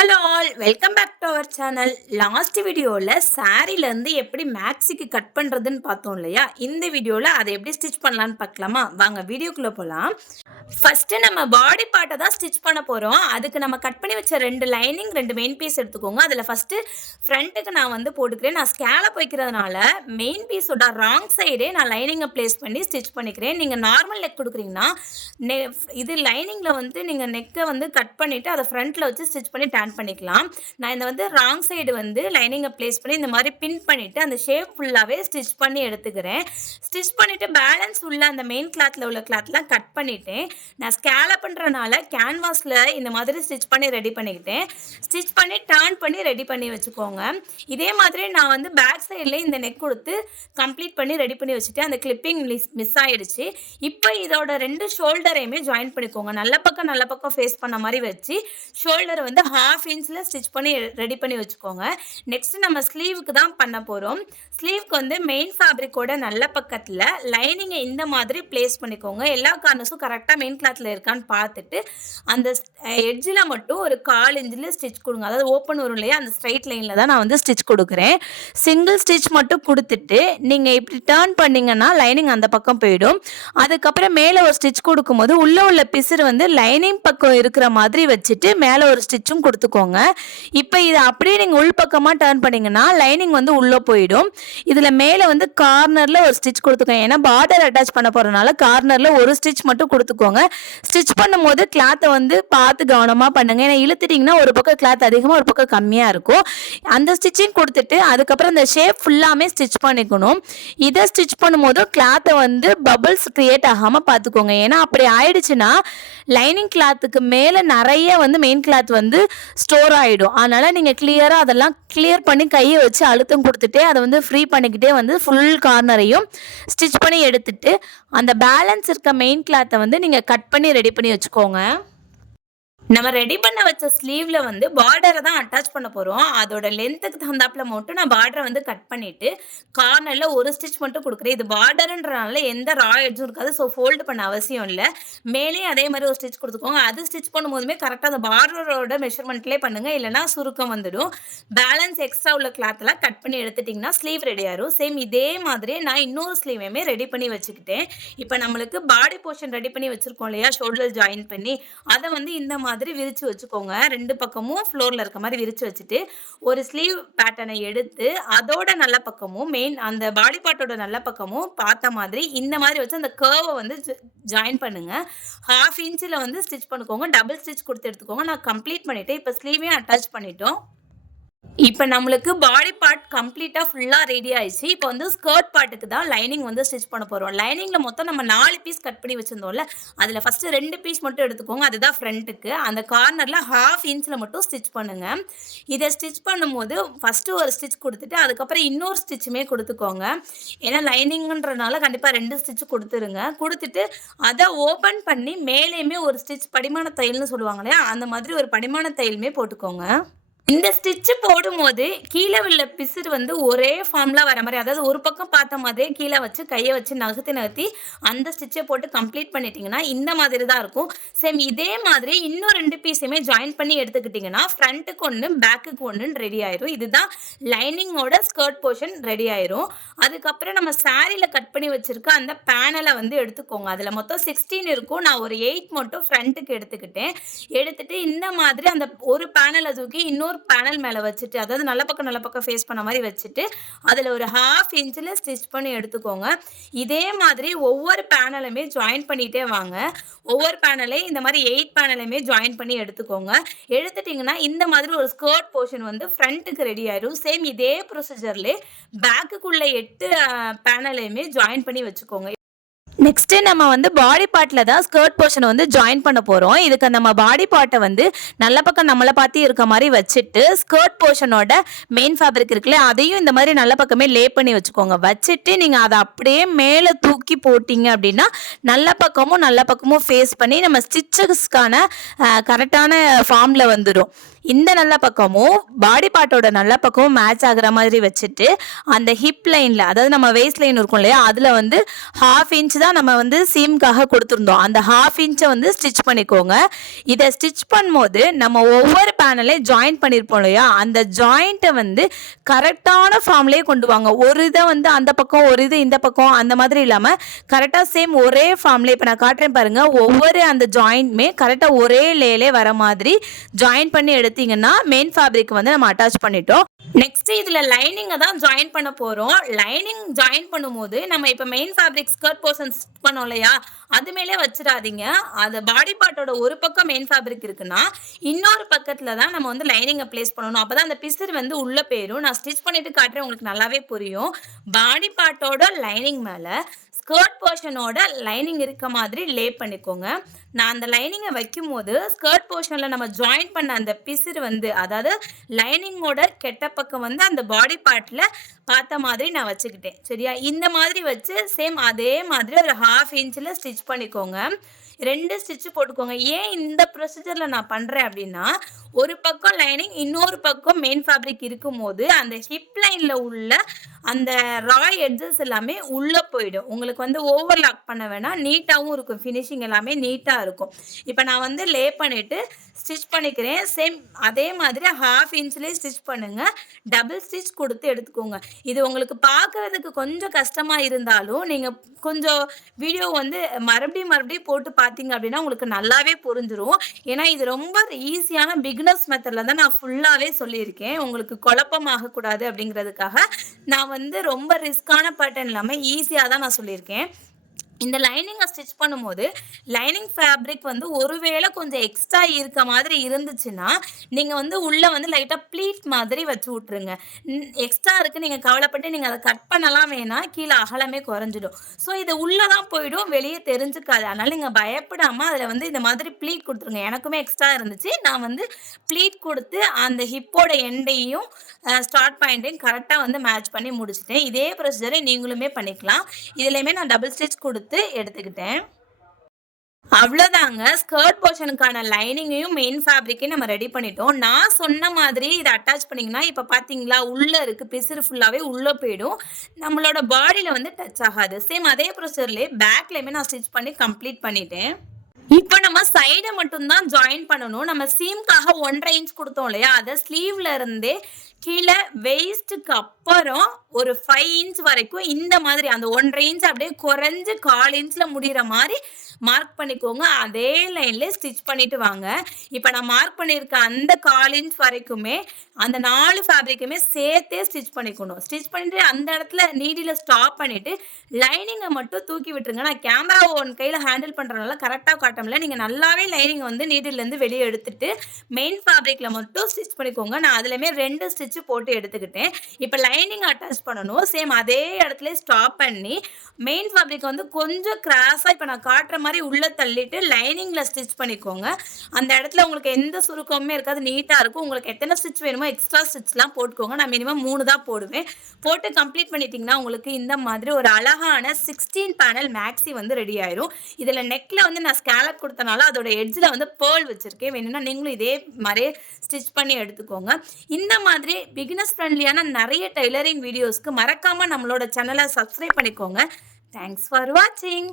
Hello all welcome back to our channel. Last வீடியோவில் சாரீலேருந்து எப்படி மேக்ஸிக்கு கட் பண்ணுறதுன்னு பார்த்தோம் இல்லையா? இந்த வீடியோவில் அதை எப்படி ஸ்டிச் பண்ணலான்னு பார்க்கலாமா? வாங்க வீடியோக்குள்ளே போகலாம். ஃபஸ்ட்டு நம்ம பாடி பார்ட்டை தான் ஸ்டிச் பண்ண போகிறோம். அதுக்கு நம்ம கட் பண்ணி வச்ச 2 லைனிங் 2 மெயின் பீஸ் எடுத்துக்கோங்க. அதில் ஃபஸ்ட்டு ஃப்ரண்ட்டுக்கு நான் போட்டுக்கிறேன். நான் ஸ்கேலப் வைக்கிறதுனால மெயின் பீஸோட ராங் சைடே நான் லைனிங்கை ப்ளேஸ் பண்ணி ஸ்டிச் பண்ணிக்கிறேன். நீங்கள் நார்மல் நெக் கொடுக்குறீங்கன்னா இது லைனிங்கில் நீங்கள் நெக்கை கட் பண்ணிவிட்டு அதை ஃப்ரண்ட்டில் வச்சு ஸ்டிச் பண்ணி டேன் பண்ணிக்கலாம். நான் இந்த ராங் சைடு லைனிங்கை ப்ளேஸ் பண்ணி இந்த மாதிரி பின் பண்ணிவிட்டு அந்த ஷேப் ஃபுல்லாகவே ஸ்டிச் பண்ணி எடுத்துக்கிறேன். ஸ்டிச் பண்ணிவிட்டு பேலன்ஸ் உள்ள அந்த மெயின் கிளாத்தில் உள்ள கிளாத்லாம் கட் பண்ணிவிட்டேன். நான் ஸ்கேலப் பண்ணுறனால கேன்வாஸில் இந்த மாதிரி ஸ்டிச் பண்ணி ரெடி பண்ணிக்கிட்டேன். ஸ்டிச் பண்ணி டர்ன் பண்ணி ரெடி பண்ணி வச்சுக்கோங்க. இதே மாதிரி நான் பேக் சைடில் இந்த நெக் கொடுத்து கம்ப்ளீட் பண்ணி ரெடி பண்ணி வச்சுட்டேன். அந்த கிளிப்பிங் மிஸ் ஆகிடுச்சு. இப்போ இதோட 2 ஷோல்டரையுமே ஜாயின் பண்ணிக்கோங்க. நல்ல பக்கம் ஃபேஸ் பண்ண மாதிரி வச்சு ஷோல்டரை 1/2 இன்ச்சில் ஸ்டிச் பண்ணி ரெடி பண்ணி வச்சுக்கோங்க. நெக்ஸ்ட்டு நம்ம ஸ்லீவுக்கு தான் பண்ண போகிறோம். ஸ்லீவுக்கு மெயின் ஃபேப்ரிக்கோட நல்ல பக்கத்தில் லைனிங்கை இந்த மாதிரி ப்ளேஸ் பண்ணிக்கோங்க. எல்லா கார்னர்ஸும் கரெக்டாக மெயின் கிளாத்தில் இருக்கான்னு பார்த்துட்டு அந்த எட்ஜில் மட்டும் ஒரு 1/4 இன்ச்சில் ஸ்டிச் கொடுங்க. அதாவது ஓப்பன் வரும் இல்லையா, அந்த ஸ்ட்ரைட் லைனில் தான் நான் ஸ்டிச் கொடுக்குறேன். சிங்கிள் ஸ்டிச் மட்டும் கொடுத்துட்டு நீங்கள் இப்படி டர்ன் பண்ணிங்கன்னா லைனிங் அந்த பக்கம் போயிடும். அதுக்கப்புறம் மேலே ஒரு ஸ்டிச் கொடுக்கும்போது உள்ளே உள்ள பிசுறு லைனிங் பக்கம் இருக்கிற மாதிரி வச்சுட்டு மேலே ஒரு ஸ்டிச்சும் கொடுத்துக்கோங்க. இப்போ இதை அப்படியே நீங்கள் உள் பக்கமாக டர்ன் பண்ணிங்கன்னா லைனிங் உள்ளே போயிடும். இதில் மேலே கார்னரில் ஒரு ஸ்டிச் கொடுத்துக்கோங்க. ஏன்னா பார்டர் அட்டாச் பண்ண போகிறதுனால கார்னரில் ஒரு ஸ்டிச் மட்டும் கொடுத்துக்கோங்க. ஸ்டிச் பண்ணும்போது கிளாத்தை பார்த்து கவனமாக பண்ணுங்கள். ஏன்னா இழுத்துட்டிங்கன்னா ஒரு பக்கம் கிளாத் அதிகமாக ஒரு பக்கம் கம்மியாக இருக்கும். அந்த ஸ்டிச்சிங் கொடுத்துட்டு அதுக்கப்புறம் இந்த ஷேப் ஃபுல்லாமே ஸ்டிச் பண்ணிக்கணும். இதை ஸ்டிச் பண்ணும்போது கிளாத்தை பபிள்ஸ் க்ரியேட் ஆகாமல் பார்த்துக்கோங்க. ஏன்னா அப்படி ஆயிடுச்சுன்னா லைனிங் கிளாத்துக்கு மேலே நிறைய மெயின் கிளாத் ஸ்டோர் ஆகிடும். அதனால் நீங்கள் கிளியராக அதெல்லாம் கிளியர் பண்ணி கையை வச்சு அழுத்தம் கொடுத்துட்டே அதை ஃப்ரீ பண்ணிக்கிட்டே ஃபுல் கார்னரையும் ஸ்டிச் பண்ணி எடுத்துட்டு அந்த பேலன்ஸ் இருக்க மெயின் கிளாத்தை நீங்கள் கட் பண்ணி ரெடி பண்ணி வச்சுக்கோங்க. நம்ம ரெடி பண்ண வச்ச ஸ்லீவில் பார்டரை தான் அட்டாச் பண்ண போகிறோம். அதோட லென்த்துக்கு தகுந்தாப்பில் மட்டும் நான் பார்டரை கட் பண்ணிவிட்டு கார்னரில் ஒரு ஸ்டிச் மட்டும் கொடுக்குறேன். இது பார்டருன்றனால எந்த ரா எட்ஜும் இருக்காது. ஸோ ஃபோல்டு பண்ண அவசியம் இல்லை. மேலே அதே மாதிரி ஒரு ஸ்டிச் கொடுத்துக்கோங்க. அது ஸ்டிச் பண்ணும்போதுமே கரெக்டாக அந்த பார்டரோட மெஷர்மெண்ட்லேயே பண்ணுங்கள். இல்லைனா சுருக்கம் வந்துடும். பேலன்ஸ் எக்ஸ்ட்ரா உள்ள கிளாத்லாம் கட் பண்ணி எடுத்துட்டிங்கன்னா ஸ்லீவ் ரெடி ஆயிரும். சேம் இதே மாதிரி நான் இன்னொரு ஸ்லீவையுமே ரெடி பண்ணி வச்சுக்கிட்டேன். இப்போ நம்மளுக்கு பாடி போர்ஷன் ரெடி பண்ணி வச்சுருக்கோம் இல்லையா, ஷோல்டர் ஜாயின் பண்ணி அதை இந்த மாதிரி விரிச்சு வச்சுக்கோங்க. 2 பக்கமும் ஃப்ளோர்ல இருக்க மாதிரி விரிச்சு வச்சுட்டு ஒரு ஸ்லீவ் பேட்டர்னை எடுத்து அதோட நல்ல பக்கமும் மெயின் அந்த பாடி பார்ட்டோட நல்ல பக்கமும் பார்த்த மாதிரி இந்த மாதிரி வச்சு அந்த கர்வை ஜாயின் பண்ணுங்க. 1/2 இன்ச்சில் ஸ்டிச் பண்ணிக்கோங்க. டபுள் ஸ்டிச் கொடுத்து எடுத்துக்கோங்க. நான் கம்ப்ளீட் பண்ணிட்டேன். இப்போ ஸ்லீவையும் அட்டாச் பண்ணிட்டோம். இப்போ நம்மளுக்கு பாடி பார்ட் கம்ப்ளீட்டாக ஃபுல்லாக ரெடி ஆயிடுச்சு. இப்போ ஸ்கர்ட் பார்ட்டுக்கு தான் லைனிங் ஸ்டிச் பண்ண போகிறோம். லைனிங்கில் மொத்தம் நம்ம 4 பீஸ் கட் பண்ணி வச்சுருந்தோம்ல, அதில் ஃபஸ்ட்டு 2 பீஸ் மட்டும் எடுத்துக்கோங்க. அதுதான் ஃப்ரண்ட்டுக்கு. அந்த கார்னரில் 1/2 இன்ச்சில் மட்டும் ஸ்டிச் பண்ணுங்கள். இதை ஸ்டிச் பண்ணும்போது ஃபஸ்ட்டு ஒரு ஸ்டிச் கொடுத்துட்டு அதுக்கப்புறம் இன்னொரு ஸ்டிச்சுமே கொடுத்துக்கோங்க. ஏன்னா லைனிங்கன்றனால கண்டிப்பாக 2 ஸ்டிச்சு கொடுத்துருங்க. கொடுத்துட்டு அதை ஓப்பன் பண்ணி மேலேயுமே ஒரு ஸ்டிச் படிமான தையல்னு சொல்லுவாங்க இல்லையா, அந்த மாதிரி ஒரு படிமான தையலுமே போட்டுக்கோங்க. இந்த ஸ்டிச்சு போடும்போது கீழே உள்ள பிசுறு ஒரே ஃபார்ம்ல வர மாதிரி, அதாவது ஒரு பக்கம் பார்த்த மாதிரியே கீழே வச்சு கையை வச்சு நகர்த்தி அந்த ஸ்டிச்சை போட்டு கம்ப்ளீட் பண்ணிட்டீங்கன்னா இந்த மாதிரி தான் இருக்கும். சேம் இதே மாதிரி இன்னும் 2 பீஸுமே ஜாயின் பண்ணி எடுத்துக்கிட்டிங்கன்னா ஃப்ரண்ட்டுக்கு ஒன்று பேக்குக்கு ஒன்றுன்னு ரெடி ஆயிரும். இதுதான் லைனிங்கோட ஸ்கர்ட் போர்ஷன் ரெடி ஆயிரும். அதுக்கப்புறம் நம்ம சாரியில் கட் பண்ணி வச்சிருக்க அந்த பேனலை எடுத்துக்கோங்க. அதில் மொத்தம் 16 இருக்கும். நான் ஒரு 8 மட்டும் ஃப்ரண்ட்டுக்கு எடுத்துட்டு இந்த மாதிரி அந்த ஒரு பேனலை தூக்கி இன்னொரு பேனல் மேலே வச்சுட்டு, அதாவது நல்ல பக்கம் ஃபேஸ் பண்ண மாதிரி வச்சுட்டு அதில் ஒரு 1/2 இன்ச்சில் ஸ்டிச் பண்ணி எடுத்துக்கோங்க. இதே மாதிரி ஒவ்வொரு பேனலுமே ஜாயின் பண்ணிகிட்டே வாங்க. ஒவ்வொரு பேனலையும் இந்த மாதிரி 8 பேனலையுமே ஜாயின் பண்ணி எடுத்துக்கோங்க. எடுத்துட்டிங்கன்னா இந்த மாதிரி ஒரு ஸ்கர்ட் போர்ஷன் ஃப்ரண்ட்டுக்கு ரெடி ஆயிடும். சேம் இதே ப்ரொசீஜர்லேயே பேக்குக்குள்ளே 8 பேனலையுமே ஜாயின் பண்ணி வச்சுக்கோங்க. நெக்ஸ்ட்டு நம்ம பாடி பார்ட்டில் தான் ஸ்கர்ட் போர்ஷனை ஜாயின் பண்ண போகிறோம். இதுக்கு நம்ம பாடி பார்ட்டை நல்ல பக்கம் நம்மளை பார்த்து இருக்க மாதிரி வச்சுட்டு ஸ்கர்ட் போர்ஷனோட மெயின் ஃபேப்ரிக் இருக்குல்ல, அதையும் இந்த மாதிரி நல்ல பக்கமே லே பண்ணி வச்சுக்கோங்க. வச்சுட்டு நீங்கள் அதை அப்படியே மேலே தூக்கி போட்டிங்க அப்படின்னா நல்ல பக்கமும் ஃபேஸ் பண்ணி நம்ம ஸ்டிச்சஸ்க்கான கரெக்டான ஃபார்மில் வந்துடும். இந்த நல்ல பக்கமும் பாடி பார்ட்டோட நல்ல பக்கமும் மேட்ச் ஆகிற மாதிரி வச்சுட்டு அந்த ஹிப் லைனில், அதாவது நம்ம வேஸ்ட் லைன் இருக்கும் இல்லையா, அதில் 1/2 இன்ச் தான் தான் நம்ம வந்து சீம்காக கொடுத்துருந்தோம். அந்த 1/2 இன்ச்சை வந்து ஸ்டிச் பண்ணிக்கோங்க. இதை ஸ்டிச் பண்ணும்போது நம்ம ஒவ்வொரு பேனலையும் ஜாயின் பண்ணியிருப்போம் இல்லையா, அந்த ஜாயிண்ட்டை வந்து கரெக்டான ஃபார்ம்லேயே கொண்டு வாங்க. ஒரு இதை வந்து அந்த பக்கம், ஒரு இது இந்த பக்கம், அந்த மாதிரி இல்லாமல் கரெக்டாக சேம் ஒரே ஃபார்ம்லேயே. இப்போ நான் காட்டுறேன் பாருங்கள், ஒவ்வொரு அந்த ஜாயிண்ட்மே கரெக்டாக ஒரே லேலே வர மாதிரி ஜாயின் பண்ணி எடுத்தீங்கன்னா மெயின் ஃபேப்ரிக் வந்து நம்ம அட்டாச் பண்ணிட்டோம். நெக்ஸ்ட் இதுல லைனிங்கை தான் ஜாயின் பண்ண போறோம். லைனிங் ஜாயின் பண்ணும்போது நம்ம இப்போ main fabric skirt portion stitch பண்ணோம் இல்லையா, அது மேலே வச்சிடாதீங்க. அது பாடி பார்ட்டோட ஒரு பக்கம் மெயின் ஃபேப்ரிக் இருக்குன்னா இன்னொரு பக்கத்துல தான் நம்ம வந்து லைனிங்கை பிளேஸ் பண்ணணும். அப்பதான் அந்த பிசிறு வந்து உள்ள போயிடும். நான் ஸ்டிச் பண்ணிட்டு காட்டுறேன், உங்களுக்கு நல்லாவே புரியும். பாடி பார்ட்டோட லைனிங் மேல ஸ்கர்ட் போர்ஷனோட லைனிங் இருக்க மாதிரி லே பண்ணிக்கோங்க. நான் அந்த லைனிங்கை வைக்கும் போது ஸ்கர்ட் போர்ஷனில் நம்ம ஜாயின் பண்ண அந்த பிசிறு வந்து, அதாவது லைனிங்கோட கெட்ட பக்கம் வந்து அந்த பாடி பார்ட்டில் பார்த்த மாதிரி நான் வச்சுக்கிட்டேன். சரியா, இந்த மாதிரி வச்சு சேம் அதே மாதிரி ஒரு 1/2 இன்ச்சில் ஸ்டிச் பண்ணிக்கோங்க. 2 ஸ்டிச்சு போட்டுக்கோங்க. ஏன் இந்த ப்ரொசீஜரில் நான் பண்ணுறேன் அப்படின்னா, ஒரு பக்கம் லைனிங் இன்னொரு பக்கம் மெயின் ஃபேப்ரிக் இருக்கும்போது அந்த ஹிப் லைனில் உள்ள அந்த ராய் எட்ஜஸ் எல்லாமே உள்ளே போயிடும். உங்களுக்கு வந்து ஓவர்லாக் பண்ண வேணாம், நீட்டாகவும் இருக்கும். ஃபினிஷிங் எல்லாமே நீட்டாக இருக்கும். இப்போ நான் வந்து லே பண்ணிவிட்டு ஸ்டிச் பண்ணிக்கிறேன். சேம் அதே மாதிரி 1/2 இன்ச்லேயே ஸ்டிச் பண்ணுங்கள். டபுள் ஸ்டிச் கொடுத்து எடுத்துக்கோங்க. இது உங்களுக்கு பார்க்குறதுக்கு கொஞ்சம் கஷ்டமாக இருந்தாலும் நீங்கள் கொஞ்சம் வீடியோ வந்து மறுபடியும் போட்டு பார்த்தீங்க அப்படின்னா உங்களுக்கு நல்லாவே புரிஞ்சிடும். ஏன்னா இது ரொம்ப ஈஸியான பிகினர்ஸ் மெத்தடில் தான் நான் ஃபுல்லாகவே சொல்லியிருக்கேன். உங்களுக்கு குழப்பமாகக்கூடாது அப்படிங்கிறதுக்காக நான் வந்து ரொம்ப ரிஸ்கான பேட்டர்ன் இல்லாமல் ஈஸியாக தான் நான் சொல்லியிருக்கேன். இந்த லைனிங்கை ஸ்டிச் பண்ணும்போது லைனிங் ஃபேப்ரிக் வந்து ஒருவேளை கொஞ்சம் எக்ஸ்ட்ரா இருக்க மாதிரி இருந்துச்சுன்னா நீங்கள் வந்து உள்ளே வந்து லைட்டாக ப்ளீட் மாதிரி வச்சு விட்ருங்க. எக்ஸ்ட்ரா இருக்குது நீங்கள் கவலைப்பட்டு நீங்கள் அதை கட் பண்ணலாம் வேணாம், கீழே அகலமே குறைஞ்சிடும். ஸோ இது உள்ளே தான் போயிடும், வெளியே தெரிஞ்சுக்காது. அதனால் நீங்கள் பயப்படாமல் அதில் வந்து இந்த மாதிரி ப்ளீட் கொடுத்துருங்க. எனக்குமே எக்ஸ்ட்ரா இருந்துச்சு, நான் வந்து ப்ளீட் கொடுத்து அந்த ஹிப்போட எண்டையும் ஸ்டார்ட் பாயிண்ட்டையும் கரெக்டாக வந்து மேட்ச் பண்ணி முடிச்சிட்டேன். இதே ப்ரொசீஜரை நீங்களுமே பண்ணிக்கலாம். இதுலையுமே நான் டபுள் ஸ்டிச் கொடுத்து எடுத்துக்கிட்டேன். அவ்வளோதாங்க, ஸ்கர்ட் போர்ஷனுக்கான லைனிங்கையும் மெயின் ஃபேப்ரிக்கையும் நம்ம ரெடி பண்ணிட்டோம். நான் சொன்ன மாதிரி இதை அட்டாச் பண்ணிங்கன்னா இப்போ பார்த்தீங்களா உள்ளே இருக்குது, பிசிறு ஃபுல்லாகவே உள்ளே போயிடும், நம்மளோட பாடியில் வந்து டச் ஆகாது. சேம் அதே ப்ரொசீஜர்லேயே பேக்லேயுமே நான் ஸ்டிச் பண்ணி கம்ப்ளீட் பண்ணிட்டேன். இப்போ நம்ம சைடை மட்டும்தான் ஜாயின் பண்ணணும். நம்ம சீம்காக 1.5 இன்ச் கொடுத்தோம் இல்லையா, அதை ஸ்லீவ்ல இருந்தே கீழே வெயிஸ்ட்டுக்கு அப்புறம் ஒரு 5 இன்ச் வரைக்கும் இந்த மாதிரி அந்த 1.5 இன்ச் அப்படியே குறைஞ்சு 1/4 இன்ச்சில் முடிகிற மாதிரி மார்க் பண்ணிக்கோங்க. அதே லைன்லேயே ஸ்டிச் பண்ணிட்டு வாங்க. இப்போ நான் மார்க் பண்ணியிருக்க அந்த 1/4 இன்ச் வரைக்குமே அந்த 4 ஃபேப்ரிக்குமே சேர்த்தே ஸ்டிச் பண்ணிக்கணும். ஸ்டிச் பண்ணிட்டு அந்த இடத்துல நீடியில் ஸ்டாப் பண்ணிவிட்டு லைனிங்கை மட்டும் தூக்கி விட்டுருங்க. நான் கேமரா ஒன் கையில் ஹேண்டில் பண்ணுறதுனால கரெக்டாக காட்டமில்ல. நீங்கள் நல்லாவே லைனிங்கை வந்து நீடிலேருந்து வெளியே எடுத்துட்டு மெயின் ஃபேப்ரிக்கில் மட்டும் ஸ்டிச் பண்ணிக்கோங்க. நான் அதுலேயுமே 2 ஸ்டிச் போட்டு எடுத்துக்கிட்டேன். இப்போ லைனிங் அட்டாச் பண்ணணும். சேம் அதே இடத்துல ஸ்டாப் பண்ணி மெயின் ஃபேப்ரிக் வந்து கொஞ்சம் கிராஸாக இப்போ நான் காட்டுற மாதிரி உள்ளே தள்ளிட்டு லைனிங்கில் ஸ்டிச் பண்ணிக்கோங்க. அந்த இடத்துல உங்களுக்கு எந்த சுருக்கமுமே இருக்காது, நீட்டாக இருக்கும். உங்களுக்கு எத்தனை ஸ்டிச் வேணுமோ எக்ஸ்ட்ரா ஸ்டிச்லாம் போட்டுக்கோங்க. நான் மினிமம் 3 தான் போடுவேன். போட்டு கம்ப்ளீட் பண்ணிட்டீங்கன்னா உங்களுக்கு இந்த மாதிரி ஒரு அழகான 16 பேனல் மேக்ஸி வந்து ரெடி ஆயிரும். இதில் நெக்கில் வந்து நான் ஸ்கேலப் கொடுத்தனால அதோட எட்ஜில் வந்து பேர்ல் வச்சுருக்கேன். வேணும்னா நீங்களும் இதே மாதிரியே ஸ்டிச் பண்ணி எடுத்துக்கோங்க. இந்த மாதிரி பிகினர்ஸ் ஃப்ரெண்ட்லியான நிறைய டெய்லரிங் வீடியோஸ்க்கு மறக்காமல் நம்மளோட சேனலை சப்ஸ்கிரைப் பண்ணிக்கோங்க. தேங்க்ஸ் ஃபார் வாட்சிங்.